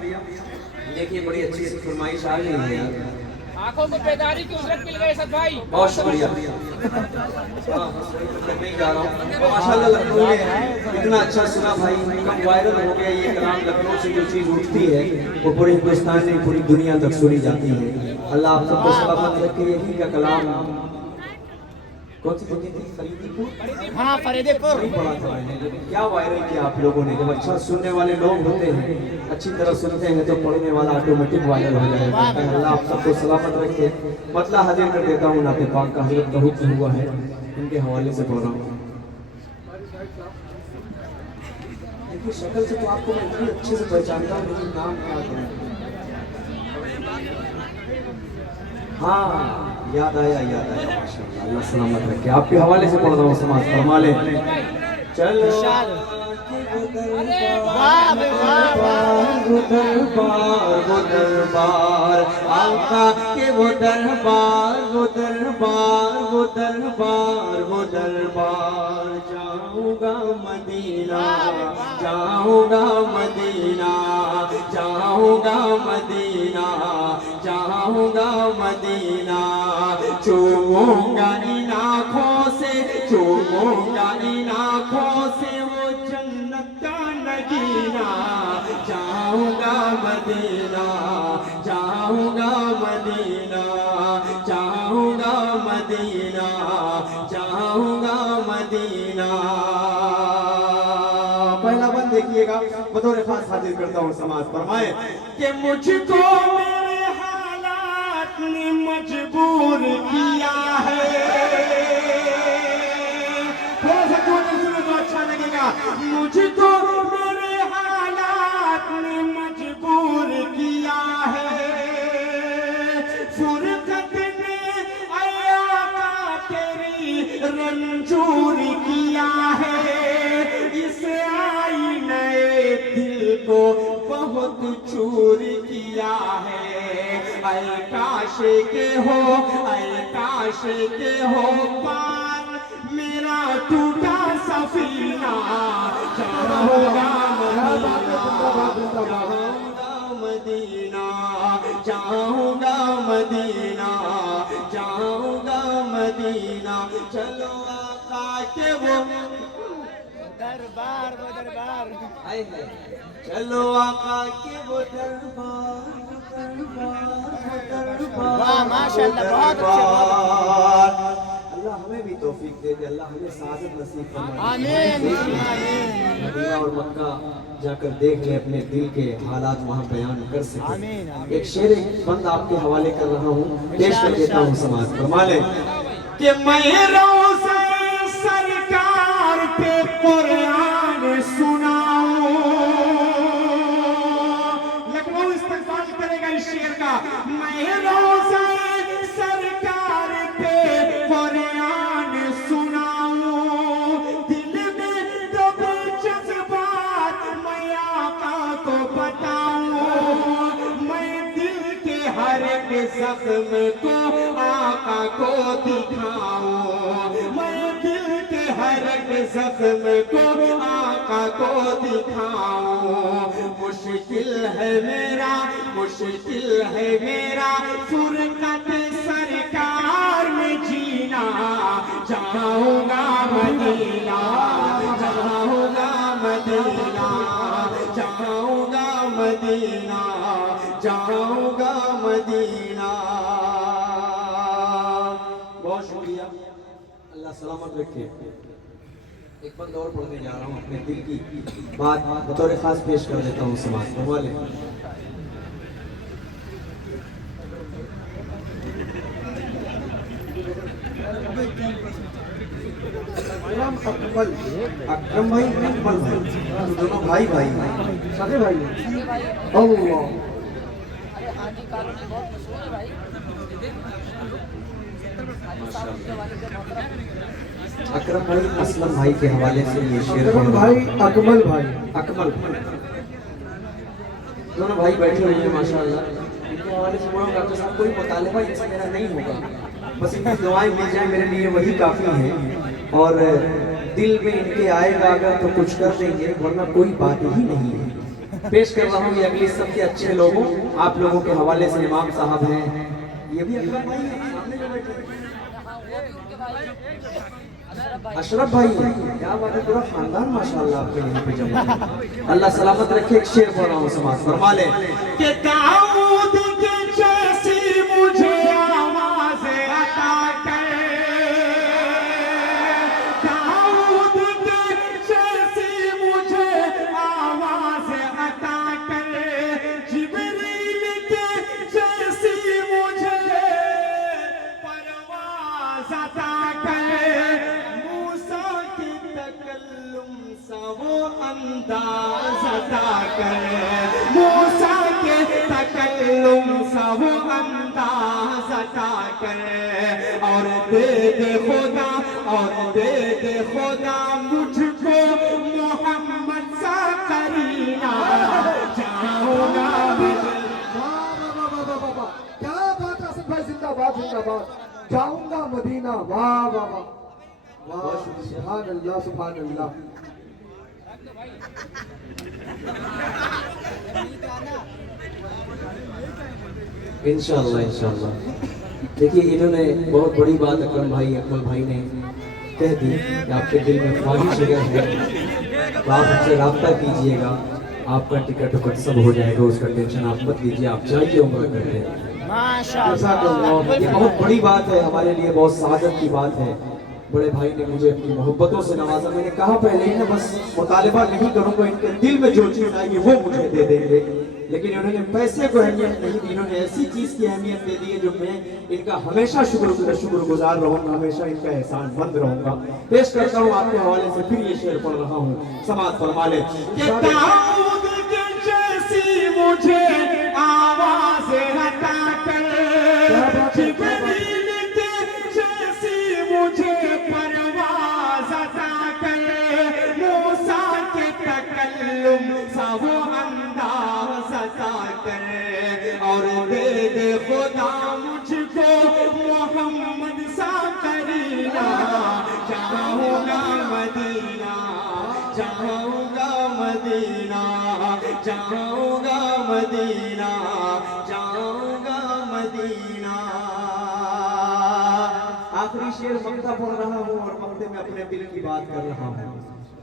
देखिए बड़ी अच्छी सी फरमाइश आ गई है यार, आंखों को बेदारी की उजरत मिल गई सब भाई। बहुत शुक्रिया। नहीं जा रहा हूँ, माशाल्लाह लखनऊ में इतना अच्छा सुना भाई, कब वायरल हो गया ये कलाम। लखनऊ से जो चीज़ उठती है वो पूरे हिंदुस्तान में, पूरी दुनिया तक सुनी जाती है। अल्लाह आप सबको सलामत रखे। यही का कलाम कौन सी जगह थी, फरीदीपुर? हाँ, फरीदीपुर। नहीं पढ़ा था मैंने, लेकिन क्या वायरल किया आप लोगों ने। जब अच्छा सुनने वाले लोग होते हैं, अच्छी तरह सुनते हैं, तो पढ़ने वाला ऑटोमेटिक वायरल हो जाएगा। अल्लाह आप सबको सलामत रखे। मतलब हाजिर कर देता हूँ, नाते पाक का हजरत का हुक्म हुआ है, इनके हवाले से पढ़ रहा हूँ। देखिए शक्ल से तो आपको मैं इतनी अच्छे से पहचानता हूँ, लेकिन नाम क्या करूँ। हाँ याद आया, याद आया, माशाअल्लाह। अल्लाह सलामत रखे। आपके हवाले से पढ़ रहा हूँ, समाज फरमा ले। चलो वो दरबार, वो दरबार, आका के वो दरबार, वो दरबार, वो दरबार, वो दरबार। जाऊंगा मदीना, जाऊंगा मदीना, जाऊंगा मदीना, जाऊंगा मदीना। चूमूंगा इन आँखों से, चूमूंगा इन आँखों से वो जन्नत का नगीना, जाऊंगा मदीना, जाऊंगा मदीना, जाऊंगा मदीना, जाऊंगा मदीना। पहला बंद देखिएगा, बतौर खास हाजिर करता हूँ समाज फरमाए कि मुझको मेरे हालात ने मजबूर किया है। थोड़ा सा जोर से सुनो तो अच्छा लगेगा। मुझको मेरे हालात ने मजबूर किया है, फुरकत ने अया का तेरी रंजूर किया है। इस आईने दिल को बहुत चूर किया है। ऐ काश के हो, ऐ काश के हो पार मेरा टूटा सफीना, जाऊंगा मदीना, जाऊंगा मदीना, जाऊंगा मदीना। चलो आका के वो दरबार वो दरबार। आए हैं, चलो आका के वो दरबार, दरबार, दरबार। वाह माशाअल्लाह, बहुत अच्छे, बहुत अल्लाह हमें भी तौफीक दे दे, अल्लाह हमें सादत नसीब फरमाए। आमीन, देखिए, आमीन। मदीना और मक्का जाकर देख ले, अपने दिल के हालात वहाँ बयान कर सके। आमीन, आमीन। एक शेर एक बंद आपके हवाले कर रहा हूँ, पेश कर देता हूँ समाज फरमा ले कि मैं रोज़े सरकार पे कुरान सुनाऊं। लखनऊ इस्तेमाल करेगा इस शेर का। मैं रोज़े सरकार पे कुरान सुनाऊं, दिल में दबे जज्बात मैं आका को बताऊं। मैं दिल के हर एक जख्म को आका को दिखाऊं। मैं दिल के हर एक जख्म को आका को दिखाऊं। मुश्किल है मेरा, मुश्किल है मेरा फुरकत सरकार में जीना। जाऊंगा मदीना, जाऊंगा मदीना, जाऊंगा मदीना, जाऊंगा मदीना। बहुत शुक्रिया, अल्लाह सलामत रखे। एक बंद और पढ़ने जा रहा हूँ, अपने दिल की बात बतौर खास पेश कर देता हूँ समाज को। वाले अकमल, अकरम भाई, अकमल भाई, तो दोनों भाई भाई हैं। सारे भाई हैं। अल्लाह, अरे हाजी कॉलोनी बहुत मशहूर है भाई। अकरम भाई असलम भाई के हवाले से ये शेर अकरम भाई, अकमल भाई। अकमल दोनों भाई बैठे हुए हैं माशाल्लाह। इनके हवाले से बोलूँ डॉक्टर साहब, कोई मुतालिबा इनसे मेरा नहीं होगा, बस इनकी दुआएं मिल जाए मेरे लिए वही काफ़ी है। और दिल में इनके आएगा अगर तो कुछ कर देंगे, वरना कोई बात ही नहीं है। पेश कर रहा हूँ ये अगली सबके अच्छे लोगों, आप लोगों के हवाले से इमाम साहब हैं, ये भी अकरम भाई हैं, सामने जो बैठे हैं। अशरफ भाई हैं, क्या बात है, पूरा खानदान माशाल्लाह आपके यहाँ पे जमा है। अल्लाह सलामत रखे। एक शेर बोल रहा हूँ समाज फरमा ले कि दाऊद के जैसी मुझे आवाज़ अता कर, दाऊद के जैसी मुझे आवाज़ अता कर, जिब्रील के जैसी मुझे परवाज़ अता कर, मूसा के तकल्लुम सा वो अंदाज़ अता कर, मूसा के तकल्लुम सा वो अंदाज़ अता कर। और दे दे खुदा, और दे दे खुदा मुझको मोहम्मद सा करीना। जाऊंगा क्या बात है आसिफ भाई, जिंदाबाद जिंदाबाद। जाऊंगा मदीना, वाह वाह वाह वाह, सुभान अल्लाह, सुभान अल्लाह। इंशाअल्लाह इंशाअल्लाह। देखिए इन्होंने बहुत बड़ी बात अकरम भाई, अकमल भाई ने कह दी कि आपके दिल में ख्वाहिश अगर है तो आप हमसे रब्ता कीजिएगा, आपका टिकट उकट सब हो जाएगा, उसका टेंशन आप मत लीजिए, आप जाइए उम्र करने। माशाअल्लाह। ये बहुत बड़ी बात है हमारे लिए, बहुत सादत की बात है। बड़े भाई ने मुझे अपनी मोहब्बतों से नवाजा। मैंने कहा पहले ही ना, बस मुतालिबा नहीं करूंगा, इनके दिल में जो चीज आएगी वो मुझे दे देंगे, लेकिन इन्होंने पैसे को अहमियत नहीं दी, इन्होंने ऐसी चीज की अहमियत दे दी है जो मैं इनका हमेशा शुक्रगुजार रहूंगा, हमेशा इनका एहसानमंद रहूंगा। पेश करता हूँ आपके हवाले से, फिर ये शेर पढ़ रहा हूँ, समाज फरमा ले। दाऊद के जैसी मुझे आवाज अता कर, जिब्रील के जैसी मुझे परवाज अता कर, मूसा के तकल्लुम सा वो अंदाज अता कर, और दे दे खुदा मुझको मोहम्मद सा करीना, चाहूंगा मदीना, चाहूंगा मदीना, चाहूंगा मदीना, चाहूंगा मदीना। आखिरी शेर मक्ता पढ़ रहा हूँ और मक्ते में अपने दिल की बात कर रहा हूँ।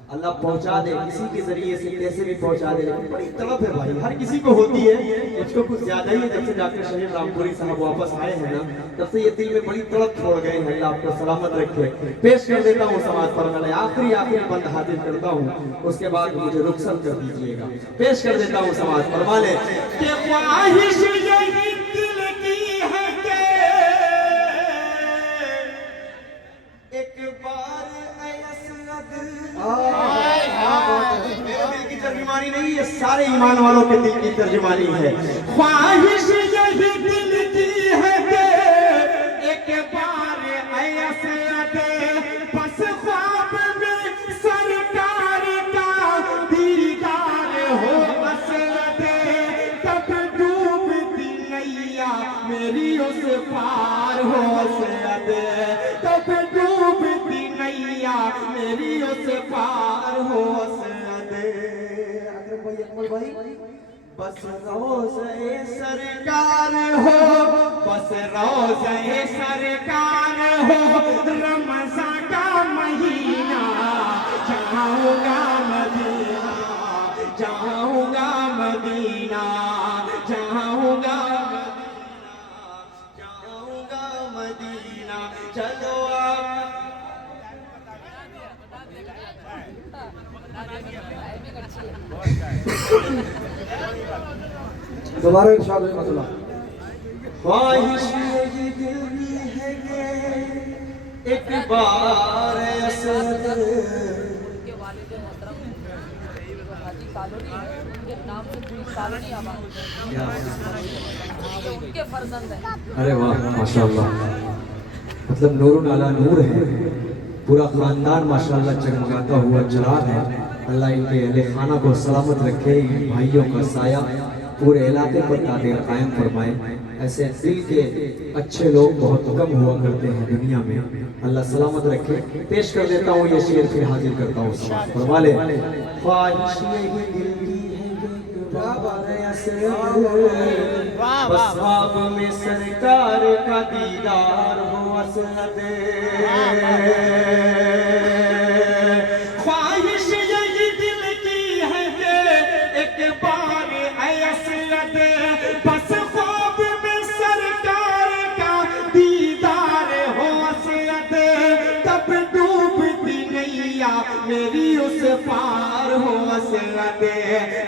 अल्लाह पहुंचा दे किसी के जरिए से, कैसे भी पहुंचा दे, लेकिन बड़ी तड़प है भाई, हर किसी को होती है, मुझको कुछ ज्यादा ही है। जब से डॉक्टर शहीद रामपुरी साहब वापस आए हैं ना, तब से ये दिल में बड़ी तड़प छोड़ गए हैं। अल्लाह आपको सलामत रखे। पेश कर देता हूँ समाज पर मैंने आखिरी बंद हाजिर करता हूँ, उसके बाद मुझे रुखसत कर दीजिएगा। पेश कर देता हूँ समाज पर वाले के ख्वाहिश यही दिल की है के एक बार मेरे दिल की तर्जुमानी नहीं, ये सारे ईमान वालों के दिल की तर्जुमानी है। ख्वाहिश यही दिल की है कि एक बार ऐसा दे, बस ख्वाब में सरकार का दीदार हो असदे, तब डूबती नैया मेरी उस पार हो असदे, तब डूबती नैया मेरी उस पार हो असदे। अकरम भाई, अकमल भाई, बस रोज़े सरकार हो, बस रोज़े सरकार हो, रमज़ान का महीना, जाऊंगा मदीना, जाऊंगा मदीना, जाऊंगा जाऊंगा मदीना। चलो आप दोबारा इरशाद रहमतुल्लाह। ख्वाहिश यही दिल की है कि एक बार असद उनके वालिद मोहतरम हाजी कॉलोनी है, उनके नाम से पूरी कॉलोनी आबाद है, जो उनके फर्जंद हैं। अरे वाह माशाल्लाह, मतलब नूरुन अला नूर है, पूरा खानदान माशाल्लाह चमकाता हुआ चिराग है। अल्लाह इनके अहले खाना को सलामत रखे, इन भाइयों का साया पूरे इलाके पर कादिर कायम फरमाए। ऐसे दिल के अच्छे लोग बहुत कम हुआ करते हैं दुनिया में, अल्लाह सलामत रखे। पेश कर देता हूँ ये शेर, फिर हाजिर करता हूँ समाज फरमा ले। ख्वाहिश यही दिल की है कि एक बार असद, बस ख्वाब में सरकार का दीदार हो असद। ख्वाहिश यही दिल की है कि एक बार असद, बस ख्वाब में सरकार का दीदार हो असद, तब डूबती नैया मेरी उस पार हो असद,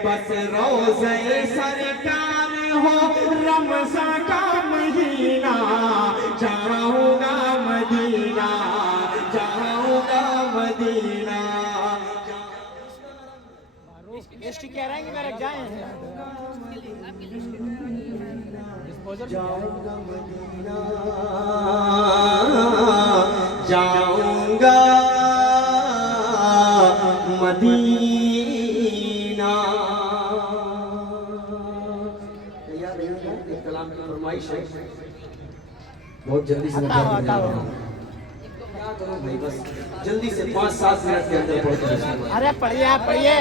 बस रोज़े सरकार हो, रमज़ान का महीना, जाऊंगा मदीना, जाऊंगा मदीना। गेस्ट कह रहे हैं कि मेरे जाएं जाऊंगा मदीना, जाऊंगा मदीना। तैयार रहिएगा, एक कलाम की फरमाइश है, बहुत जल्दी से मैं पढ़ रहा हूँ। क्या करूं भाई, बस जल्दी से 5-7 मिनट के अंदर पढ़ कर। अरे पढ़िए, आप पढ़िए,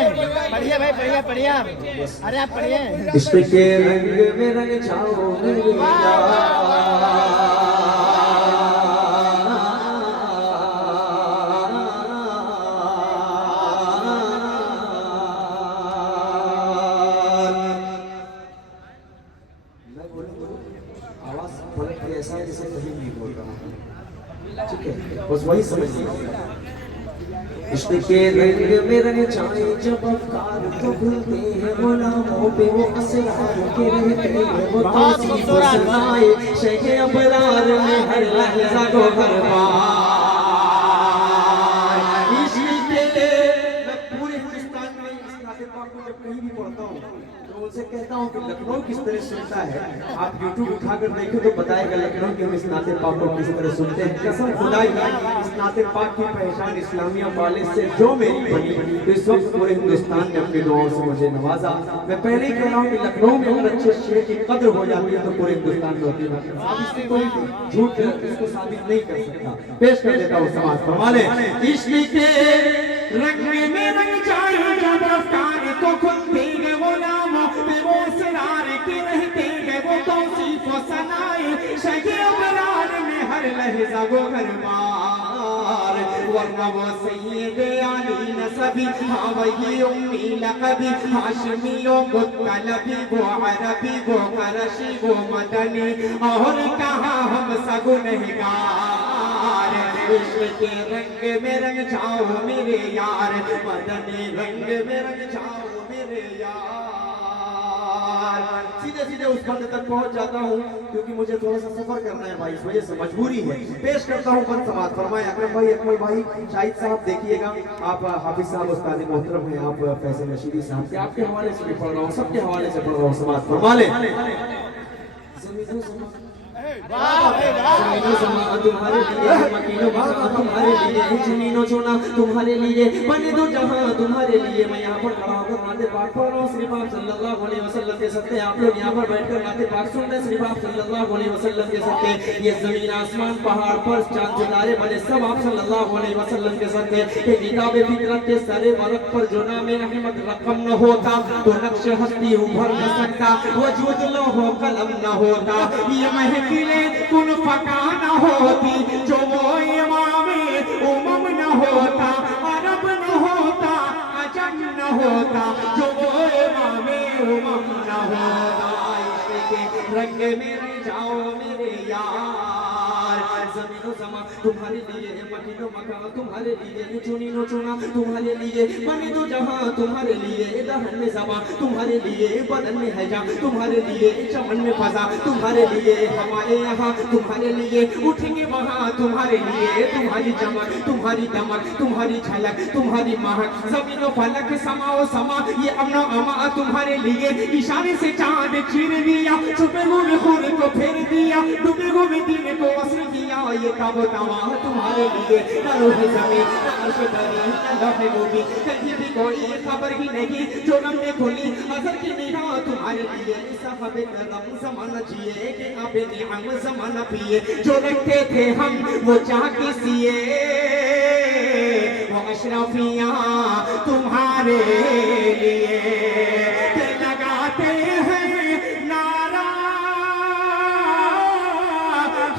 पढ़िए भाई, पढ़िए पढ़िए, अरे आप पढ़िए। इश्क के रंग में रंग जाओ बस वही समझ लीजिए। इश्क के रंग में रंग जाए जब अफकार तो भूलते हैं गुलामों पे वो असरार के रहते हैं वो तौसीफ सनाए शह अबरार में हर लहजा को हर बार। इश्क के मैं पूरे हिंदुस्तान में इस नाते पाक को जब कहीं भी पढ़ता हूँ तो उनसे कहता हूँ कि लखनऊ किस तरह सुनता है। आप यूट्यूब उठाकर देखें तो बताएगा लखनऊ के हम इस नाते पाक को किस तरह सुनते हैं। कसम खुदा की इस नाते पाक की पहचान इस्लामिया वाले से जो मेरी बनी तो इस वक्त पूरे हिंदुस्तान ने अपनी दुआओं से मुझे नवाजा। मैं पहले ही कह रहा हूँ कि लखनऊ में अगर अच्छे शेर की कद्र हो जाती है तो पूरे हिंदुस्तान में होती है। आप इससे कोई झूठ इसको साबित नहीं कर सकता। पेश कर देता हूँ समाज फरमा ले। इश्क के रंग में रंग जाए जब अफकार तो खुलते गए गुलामों पे वो सरार के रहते गए वो तौसीफ सनाए शगे अबरार में हर लहजा गो हर बार। वरना वो सैयद आली नसबी हाँ वही उम्मी लक़बी हाशमियो गुत्तलबी वो अरबी वो करशी वो मदनी और कहाँ हम सगुनहगार। इश्क के रंग में रंग जाओ मेरे यार मदनी रंग में रंग जाओ मेरे यार। सीधे सीधे उस बंद तक पहुंच जाता हूँ क्योंकि मुझे थोड़ा सा सफर करना है भाई, इस वजह से मजबूरी है। पेश करता हूँ बंद समाज फरमाए अकरम भाई अकमल भाई शाहिद साहब देखिएगा आप हाफिज साहब उस्ताद मोहतरम हैं आप फैसल रशीदी साहब के आपके हवाले से भी पढ़ रहा हूँ सबके हवाले से पढ़ रहा हूँ समाज फरमा ले। तुम्हारे लिए मकीनो तुम्हारे लिए जमीनो चुना तुम्हारे लिए बने दो जहां तुम्हारे लिए। मैं यहाँ पर खड़ा होकर नाते पाक पढ़ रहा हूँ सिर्फ आप सल्लल्लाहु अलैहि वसल्लम के सत्ते। आप लोग यहाँ पर बैठकर नाते पाक सुन रहे सिर्फ आप सल्लल्लाहु अलैहि वसल्लम के सत्ते। ये जमीन आसमान पहाड़ पर चांद सितारे बने सब आप सल्लल्लाहु अलैहि वसल्लम के सत्ते। ये किताब फितरत के सारे वर्क पर जो नाम अहमद रकम न होता तो नक्श हस्ती उभर न सकता वजूद लौह कलम न होता ये महफिले कुल फका न होती जो वो इमामे उमम न होता अरब न होता अजम न होता जो वो इमामे उमम न होता। इश्क के रंग में रंग जाओ मेरे यार ज़मीनो ज़मा तुम्हारे लिए मकीनो मकान तुम्हारे लिए चुनी नो चुना तुम्हारे लिए बने दो जहां तुम्हारे लिए दहन में ज़मा तुम्हारे लिए बदन में है जा तुम्हारे लिए चमन में फजा तुम्हारे लिए हमारे यहाँ तुम्हारे लिए उठेंगे वहाँ तुम्हारे लिए तुम्हारी चमक तुम्हारी दमक तुम्हारी झलक तुम्हारी महक ज़मीनो फलक समाओ समा ये अमनो अमा तुम्हारे लिए इशारे से चांद चीर दिया छुपे हुए खून को फेर दिया डूबे हुए दिन को असर किया ये ताबो तवा तुम्हारे लिए करो है जमीन अर्श बनी लौह गोभी कहीं भी कोई खबर ही नहीं जो हमने खोली अजर की निगाह तुम्हारे लिए साहबे करम ज़माना जिए कि आपे निअम ज़माना पिए जो रखते थे हम वो चाह के सिए वो अशरफियां तुम्हारे लिए लगाते हैं नारा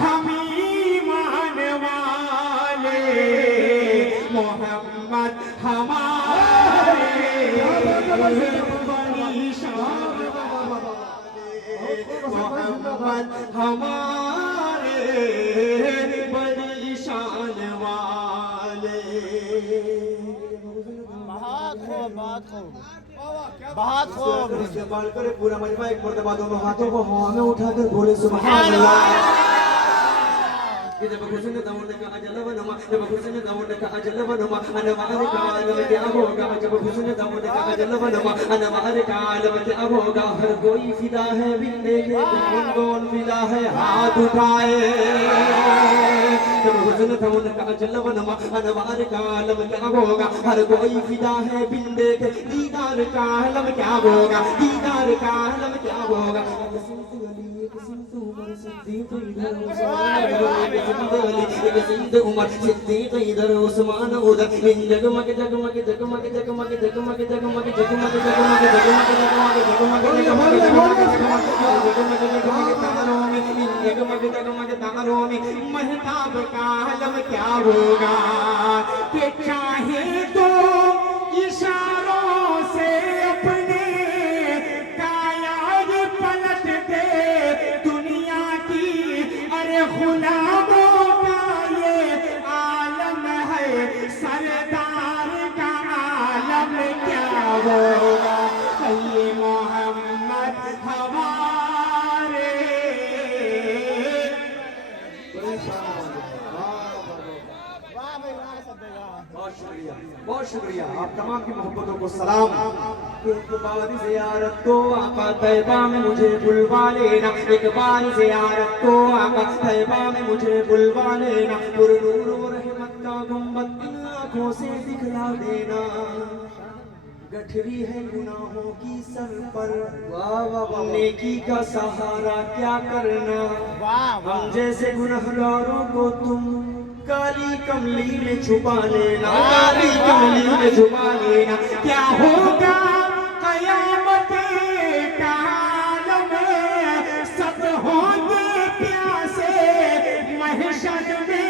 हम ईमान वाले मोहम्मद हमारे बड़ी शान मोहम्मद हमारे बड़ी शान वाले। बहुत खूब इस्तेमाल करे पूरा मजमा एक मर्तबा दोनों हाथों को हवा में उठाकर बोले सुभान अल्लाह। जब हुस्न दौड़ का अजल वनमा जब हुस्न दौड़ का अजल वनमा अनवार का आलम क्या होगा जब हुस्न दौड़ का अजल वनमा अनवार का आलम क्या होगा हर कोई फिदा है बिंदे के कौन फिदा है हाथ उठाए जब हुस्न दौड़ का अजल वनमा अनवार का आलम क्या होगा हर कोई फिदा है बिंदे के दीदार का आलम क्या होगा दीदार का आलम क्या होगा। उमर सिद्दीक इधर उस्मान उधर जगमग जगमग जगमग जगमग जगमग जगमग जगमग जगमग जगमग जगमग तारों में महताब का आलम क्या होगा कि चाहे तो इशारों से अपने काया पलट दे दुनिया की अरे गुलामों का ये बहुत शुक्रिया आप तमाम की मोहब्बतों को सलाम। एक बार ज़ियारत को आका तैबा में मुझे बुलवा लेना, एक बार ज़ियारत को आका तैबा में मुझे बुलवा लेना, पुरनूर व रहमत का गुंबद इन आँखों से दिखला देना। गठरी है गुनाहों की सर पर, नेकी का सहारा क्या करना, हम जैसे गुनहगारों को तुम काली कमली में छुपा लेना, काली कमली में छुपा लेना। क्या होगा कयामत काल में, सब होंगे प्यासे महशर में,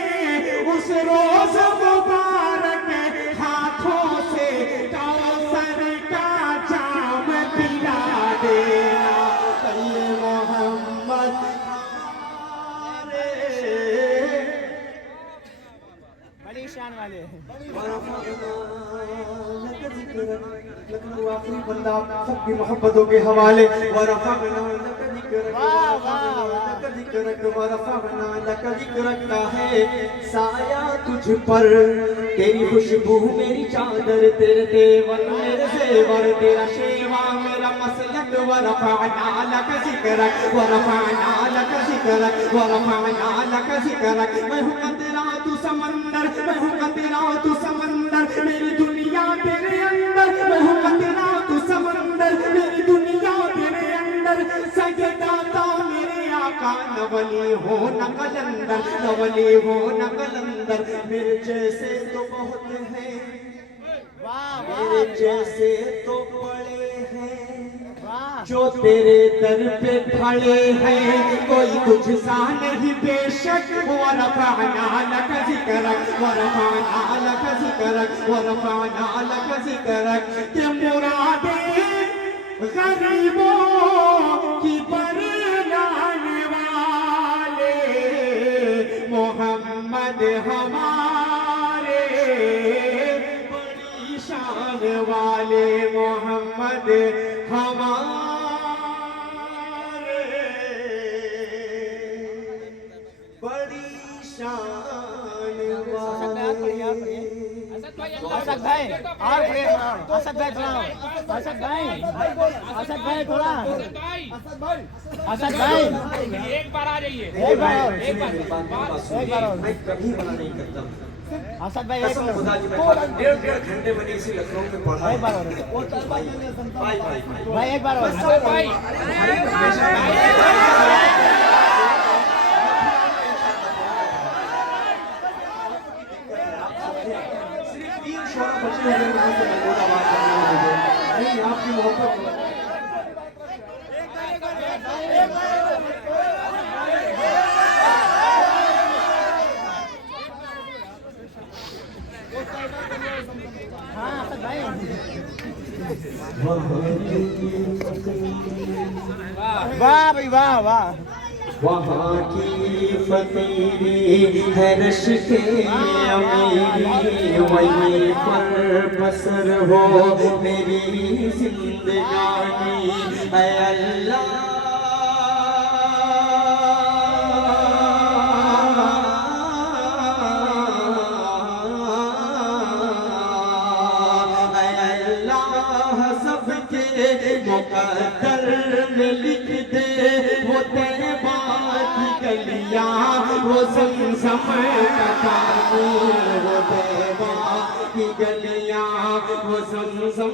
उस रोज मुबारक हाथों से कौसर का जाम पिला देना। ये मोहम्मद बड़ी शान वाले लखनऊ आखिरी बंदा सबकी मोहब्बतों के हवाले। रखता है साया तुझ पर, तेरी खुशबू मेरी चादर, तेरे तेवर मेरे जेवर, तेरा शेवा मेरा मसलक। वरफ़अना लक ज़िक्रक, वरफ़अना लक ज़िक्रक, वरफ़अना लक ज़िक्रक। मैं हूँ तेरा तू समंदर, मैं हूँ तेरा तू समंदर, मेरी दुनिया तेरे अंदर, मैं हूँ तेरा तू समंदर, मेरी दुनिया तेरे अंदर। सजदाता मेरे आका, न वली हो न कलंदर, न वली हो न कलंदर। मेरे जैसे तो बहुत हैं, मेरे जैसे तो बड़े हैं, जो तेरे दर पे खड़े हैं, कोई तुझसा नहीं बेशक। वरफ़अना लक ज़िक्रक, वरफ़अना लक ज़िक्रक, वरफ़अना लक ज़िक्रक। के मुरादें गरीबों की बरलाने वाले मोहम्मद हमारे, बड़ी शान वाले मोहम्मद हमारे, बड़ी शान वाले। असद भाई और असद भाई थोड़ा, असद भाई, असद भाई थोड़ा, असद भाई एक बार आ जाइए, एक बार और, एक बार और। मैं कभी मना नहीं करता, असद भाई कसम खुदा की मैं डेढ़ घंटे मैंने इसी लखनऊ में पढ़ा। एक बार और भाई, एक बार और सिर्फ 3 शोरा बचे हुए हैं, वहाँ से मैं बोला बात करने लगे। नहीं आपकी मोहब्बत हाँ असद भाई वाह भाई वाह वाह। वहाँ की फकीरी है रश के अमीरी, वहीं पर बसर हो मेरी जिंदगानी। ऐ अल्लाह मुकद्दर में लिख दे वो तैबा की गलियां, वो ज़मज़म का पानी, वो तैबा की गलियां, वो ज़मज़म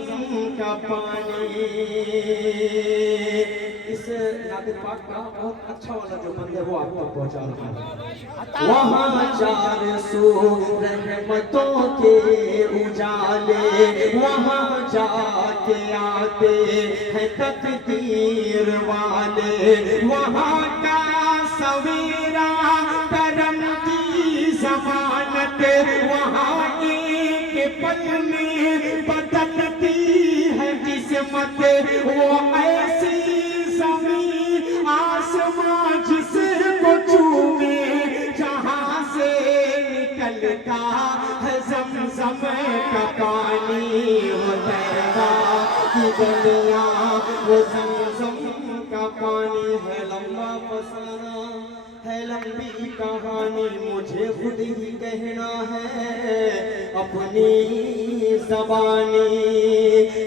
का पानी। इस नाते पाक का बहुत अच्छा वाला जो बंद है वो आपको पहुंचा रहा है। वहाँ 400 रहमतों के उजाले, वहाँ जाके आते हैं तकदीर वाले, वहाँ का सवेरा करम की ज़मानत, वहाँ एक पल में बदलती है किस्मत। वो ऐसी ज़मीन आसमां जिसको चूमे, जहाँ से निकलता है ज़मज़म का पानी। वो तैबा की गलियां, वो ज़मज़म का पानी है। लंबा फसाना है लंबी कहानी, मुझे खुद ही कहना है अपनी ज़बानी,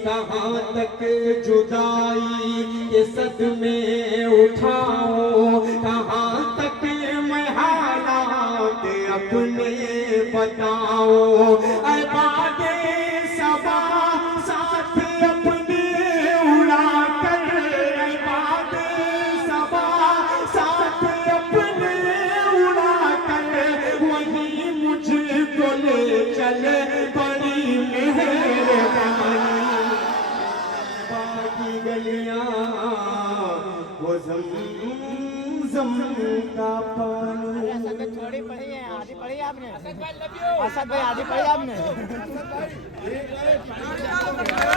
कहाँ तक जुदाई के सदमे उठाऊं, कहाँ तक मैं हालात अपने बताऊं। ऐ बादे सबा साथ अपने उड़ा कर, ऐ बादे सबा साथ अपने उड़ा कर, वही मुझको ले चले बड़ी मेहरबानी। बाकी गलियां वो ज़मज़म का पानी। असद भाई थोड़ी पढ़ी है, आधी पढ़ी आपने? असद भाई आधी पढ़ी आपने?